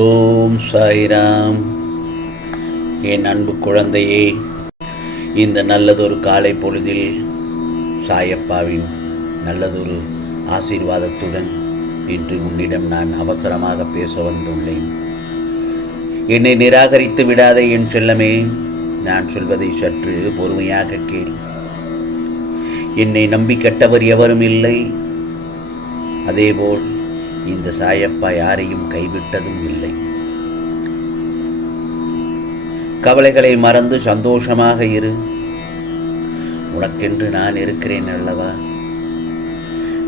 ஓம் சாய்ராம். என் அன்பு குழந்தையே இந்த நல்லதொரு காலை பொழுதில் சாயப்பாவின் நல்லதொரு ஆசீர்வாதத்துடன் இன்று உன்னிடம் நான் அவசரமாக பேச வந்துள்ளேன். என்னை நிராகரித்து விடாதே என் செல்லமே நான் சொல்வதை சற்று பொறுமையாக கேள். என்னை நம்பி கெட்டவர் எவரும் இல்லை. அதேபோல் இந்த சாயப்பா யாரையும் கைவிட்டதும் இல்லை. கவலைகளை மறந்து சந்தோஷமாக இரு. உனக்கென்று நான் இருக்கிறேன் அல்லவா?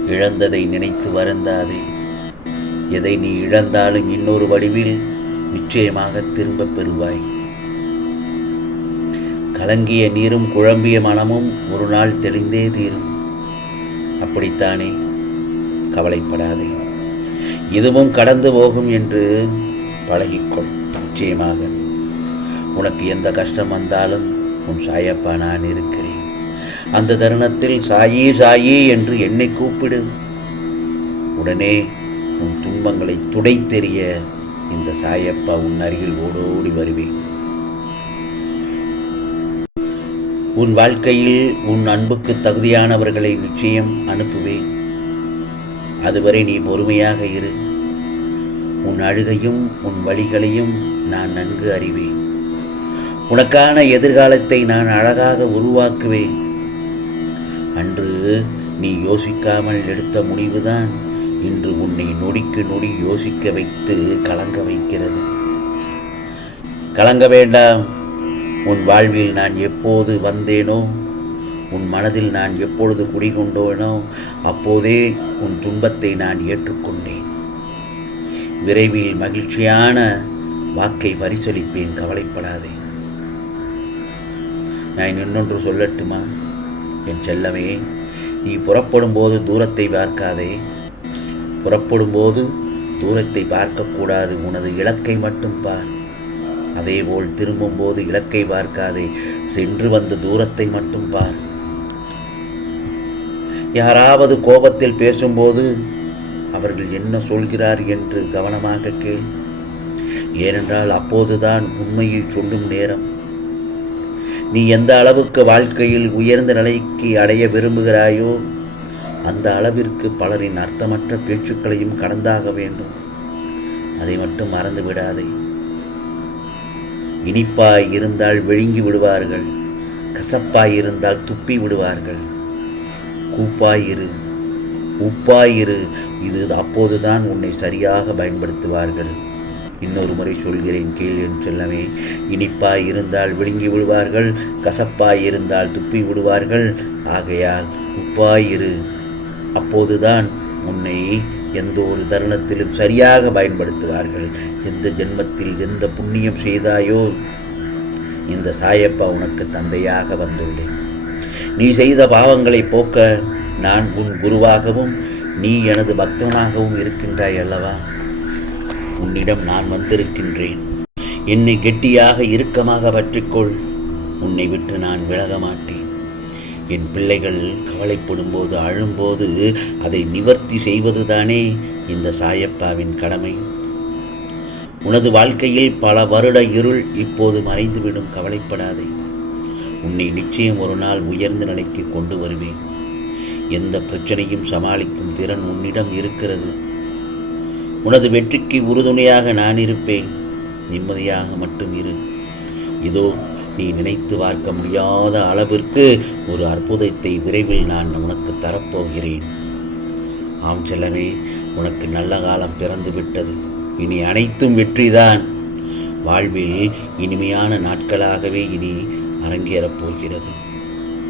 இழந்ததை நினைத்து வருந்தாதே. எதை நீ இழந்தாலும் இன்னொரு வடிவில் நிச்சயமாக திரும்பப் பெறுவாய். கலங்கிய நீரும் குழம்பிய மனமும் ஒரு நாள் தெளிந்தே தீரும். அப்படித்தானே? கவலைப்படாதே. இதுவும் கடந்து போகும் என்று பழகிக்கொள். நிச்சயமாக உனக்கு எந்த கஷ்டம் வந்தாலும் உன் சாயப்பா நான் இருக்கிறேன். அந்த தருணத்தில் சாயி சாயி என்று என்னை கூப்பிடு. உடனே உன் துன்பங்களை துடைத்தெறிய இந்த சாயப்பா உன் அருகில் ஓடோடி வருவேன். உன் வாழ்க்கையில் உன் அன்புக்கு தகுதியானவர்களை நிச்சயம் அனுப்புவேன். அதுவரை நீ பொறுமையாக இரு. உன் அழுகையும் உன் வழிகளையும் நான் நன்கு அறிவேன். உனக்கான எதிர்காலத்தை நான் அழகாக உருவாக்குவேன். அன்று நீ யோசிக்காமல் எடுத்த முடிவுதான் இன்று உன்னை நொடிக்கு நொடி யோசிக்க வைத்து கலங்க வைக்கிறது. கலங்க வேண்டாம். உன் வாழ்வில் நான் எப்போது வந்தேனோ உன் மனதில் நான் எப்பொழுது குடிகொண்டோனோ அப்போதே உன் துன்பத்தை நான் ஏற்றுக்கொண்டேன். விரைவில் மகிழ்ச்சியான வாக்கை பரிசொலிப்பேன் கவலைப்படாதே. நான் இன்னொன்று சொல்லட்டுமா? என் செல்லமே நீ புறப்படும் போது தூரத்தை பார்க்காதே. புறப்படும் போது தூரத்தை பார்க்கக்கூடாது உனது இலக்கை மட்டும் பார். அதேபோல் திரும்பும்போது இலக்கை பார்க்காதே சென்று வந்த தூரத்தை மட்டும் பார். யாராவது கோபத்தில் பேசும்போது அவர்கள் என்ன சொல்கிறார் என்று கவனமாக கேள். ஏனென்றால் அப்போதுதான் உண்மையை சொல்லும் நேரம். நீ எந்த அளவுக்கு வாழ்க்கையில் உயர்ந்த நிலைக்கு அடைய விரும்புகிறாயோ அந்த அளவிற்கு பலரின் அர்த்தமற்ற பேச்சுக்களையும் கடந்தாக வேண்டும். அதை மட்டும் மறந்து விடாதே. இனிப்பாய் இருந்தால் விழுங்கி விடுவார்கள் கசப்பாய் இருந்தால் துப்பி விடுவார்கள். கூப்பாயிரு. உப்பாயிரு இது அப்போதுதான் உன்னை சரியாக பயன்படுத்துவார்கள். இன்னொரு முறை சொல்கிறேன் கீழ் என் செல்லமே. இனிப்பாய் இருந்தால் விழுங்கி விடுவார்கள் கசப்பாய் இருந்தால் துப்பி விடுவார்கள். ஆகையால் உப்பாயிரு. அப்போதுதான் உன்னை எந்த ஒரு தருணத்திலும் சரியாக பயன்படுத்துவார்கள். எந்த ஜென்மத்தில் எந்த புண்ணியம் செய்தாயோ இந்த சாயப்பா உனக்கு தந்தையாக வந்துள்ளேன். நீ செய்த பாவங்களை போக்க நான் உன் குருவாகவும் நீ எனது பக்தனாகவும் இருக்கின்றாய் அல்லவா? உன்னிடம் நான் வந்திருக்கின்றேன். என்னை கெட்டியாக இறுக்கமாக பற்றிக்கொள். உன்னை விட்டு நான் விலக மாட்டேன் என் பிள்ளைகள் கவலைப்படும் போது அழும்போது அதை நிவர்த்தி செய்வதுதானே இந்த சாயப்பாவின் கடமை? உனது வாழ்க்கையில் பல வருட இருள் இப்போது மறைந்துவிடும். கவலைப்படாதே. உன்னை நிச்சயம் ஒரு நாள் உயர்ந்த நிலைக்கு கொண்டு வருவேன். எந்த பிரச்சனையும் சமாளிக்கும் திறன் உன்னிடம் இருக்கிறது. உனது வெற்றிக்கு உறுதுணையாக நான் இருப்பேன். நிம்மதியாக மட்டும் இரு. இதோ நீ நினைத்து பார்க்க முடியாத அளவிற்கு ஒரு அற்புதத்தை விரைவில் நான் உனக்கு தரப்போகிறேன். ஆம் செல்லவே உனக்கு நல்ல காலம் பிறந்து விட்டது. இனி அனைத்தும் வெற்றிதான். வாழ்வில் இனிமையான நாட்களாகவே இனி அரங்கேறப் போகிறது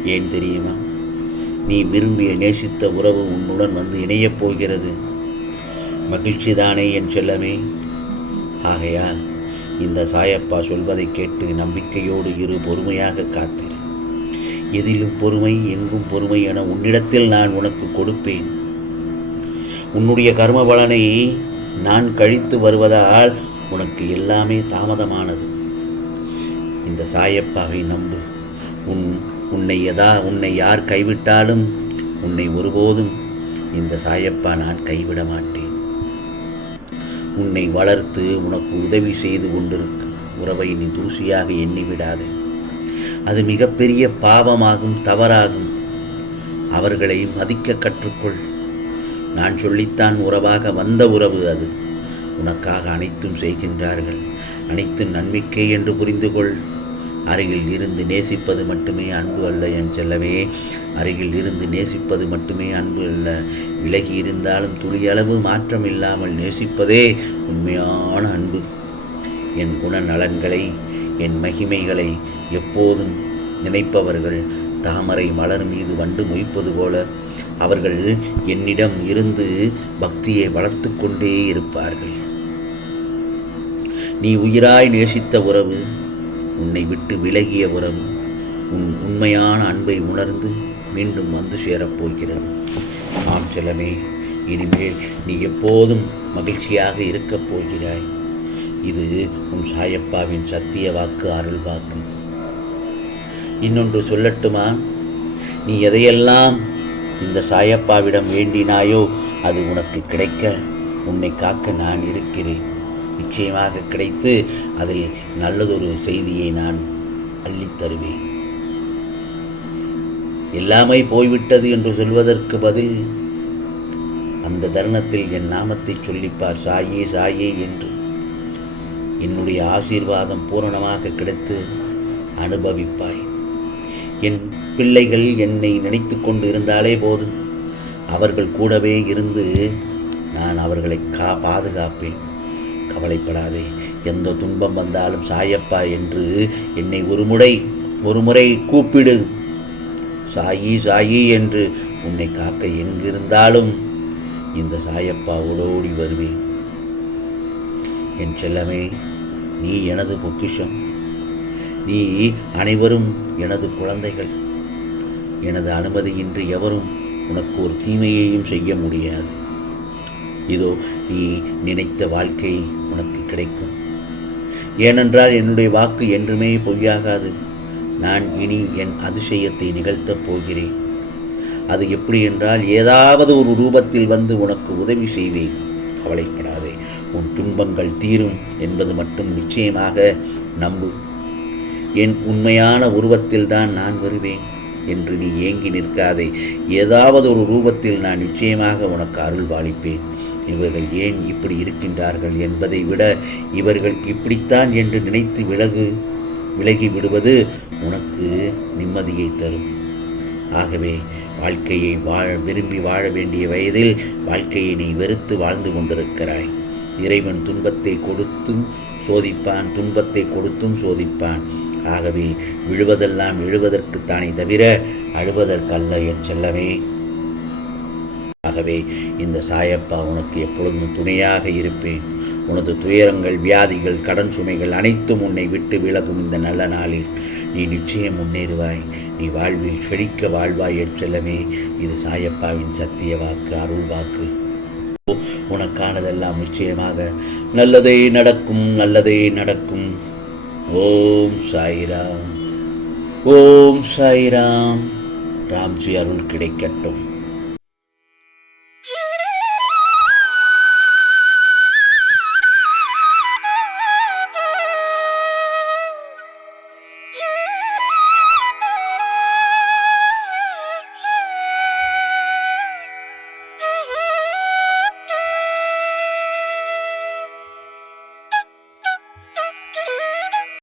ஏன் தெரியுமா? நீ விரும்பிய நேசித்த உறவு உன்னுடன் வந்து இணையப் போகிறது. மகிழ்ச்சி தானே என் செல்லமே. ஆகையால் இந்த சாயப்பா சொல்வதை கேட்டு நம்பிக்கையோடு இரு பொறுமையாக காத்திரு. எதிலும் பொறுமை எங்கும் பொறுமை என உன்னிடத்தில் நான் உனக்கு கொடுப்பேன். உன்னுடைய கர்ம பலனை நான் கழித்து வருவதால் உனக்கு எல்லாமே தாமதமானது. இந்த சாயப்பாவை நம்பு. உன் உன்னை எதா உன்னை யார் கைவிட்டாலும் உன்னை ஒருபோதும் இந்த சாயப்பா நான் கைவிட மாட்டேன். உன்னை வளர்த்து உனக்கு உதவி செய்து கொண்டிருக்கும் உறவை நீ தூசியாக எண்ணிவிடாதே. அது மிகப்பெரிய பாவமாகும் தவறாகும். அவர்களை மதிக்க கற்றுக்கொள். நான் சொல்லித்தான் உறவாக வந்த உறவு அது. உனக்காக அனைத்தும் செய்கின்றார்கள். அனைத்தும் நன்மைக்கே என்று புரிந்து கொள் அருகில் இருந்து நேசிப்பது மட்டுமே அன்பு அல்ல என் செல்லவே அருகில் இருந்து நேசிப்பது மட்டுமே அன்பு அல்ல. விலகி இருந்தாலும் துளியளவு மாற்றம் இல்லாமல் நேசிப்பதே உண்மையான அன்பு. என் குணநலன்களை என் மகிமைகளை எப்போதும் நினைப்பவர்கள் தாமரை மலர் மீது வண்டு மொய்ப்பது போல அவர்கள் என்னிடம் இருந்து பக்தியை வளர்த்து கொண்டே இருப்பார்கள். நீ உயிராய் நேசித்த உறவு உன்னை விட்டு விலகிய உறவு உன் உண்மையான அன்பை உணர்ந்து மீண்டும் வந்து சேரப்போகிறது. ஆம் செல்லமே இனிமேல் நீ எப்போதும் மகிழ்ச்சியாக இருக்கப் போகிறாய். இது உன் சாயப்பாவின் சத்திய வாக்கு அருள் வாக்கு. இன்னொன்று சொல்லட்டுமா? நீ எதையெல்லாம் இந்த சாயப்பாவிடம் வேண்டினாயோ அது உனக்கு கிடைக்க உன்னை காக்க நான் இருக்கிறேன். நிச்சயமாக கிடைத்து அதில் நல்லதொரு செய்தியை நான் அள்ளித் தருவேன். எல்லாமே போய்விட்டது என்று சொல்வதற்கு பதில் அந்த தருணத்தில் என் நாமத்தை சொல்லிப்பார் சாயே சாயே என்று. என்னுடைய ஆசீர்வாதம் பூரணமாக கிடைத்து அனுபவிப்பாய். என் பிள்ளைகள் என்னை நினைத்து கொண்டு இருந்தாலே போதும். அவர்கள் கூடவே இருந்து நான் அவர்களை கா பாதுகாப்பேன். கவலைப்படாதே. எந்த துன்பம் வந்தாலும் சாயப்பா என்று என்னை ஒரு முறை ஒரு முறை கூப்பிடு. சாயி சாயி என்று உன்னை காக்க எங்கிருந்தாலும் இந்த சாயப்பா ஓடோடி வருவேன் என் செல்லமே நீ எனது பொக்கிஷம். நீ அனைவரும் எனது குழந்தைகள். எனது அனுமதியின்றி எவரும் உனக்கு ஒரு தீமையையும் செய்ய முடியாது. இதோ நீ நினைத்த வாழ்க்கை கிடைக்கும். ஏனென்றால் என்னுடைய வாக்கு என்றுமே பொய்யாகாது. நான் இனி என் அதிசயத்தை நிகழ்த்தப் போகிறேன். அது எப்படி என்றால் ஏதாவது ஒரு ரூபத்தில் வந்து உனக்கு உதவி செய்வேன். கவலைப்படாதே உன் துன்பங்கள் தீரும் என்பது மட்டும் நிச்சயமாக நம்பு. என் உண்மையான உருவத்தில்தான் நான் வருவேன் என்று நீ ஏங்கி நிற்காதே. ஏதாவது ஒரு ரூபத்தில் நான் நிச்சயமாக உனக்கு அருள் பாலிப்பேன் இவர்கள் ஏன் இப்படி இருக்கின்றார்கள் என்பதை விட இவர்கள் இப்படித்தான் என்று நினைத்து விலகு விலகி விடுவது உனக்கு நிம்மதியை தரும். ஆகவே வாழ்க்கையை வாழ விரும்பி வாழ வேண்டிய வயதில் வாழ்க்கையை நீ வெறுத்து வாழ்ந்து கொண்டிருக்கிறாய். இறைவன் துன்பத்தை கொடுத்தும் சோதிப்பான் துன்பத்தை கொடுத்தும் சோதிப்பான். ஆகவே விழுவதெல்லாம் விழுவதற்குத்தானே தவிர அழுவதற்கல்ல என் செல்லவே ஆகவே இந்த சாயப்பா உனக்கு எப்பொழுதும் துணையாக இருப்பேன். உனது துயரங்கள் வியாதிகள் கடன் சுமைகள் அனைத்தும் உன்னை விட்டு விலகும் இந்த நல்ல நாளில். நீ நிச்சயம் முன்னேறுவாய். நீ வாழ்வில் செழிக்க வாழ்வாய் என் இது சாயப்பாவின் சத்திய வாக்கு அருள் வாக்கு. உனக்கானதெல்லாம் நிச்சயமாக நல்லதே நடக்கும் நல்லதே நடக்கும். ஓம் சாய்ராம். ஓம் சாய்ராம். ராம்ஜி அருள் கிடைக்கட்டும்.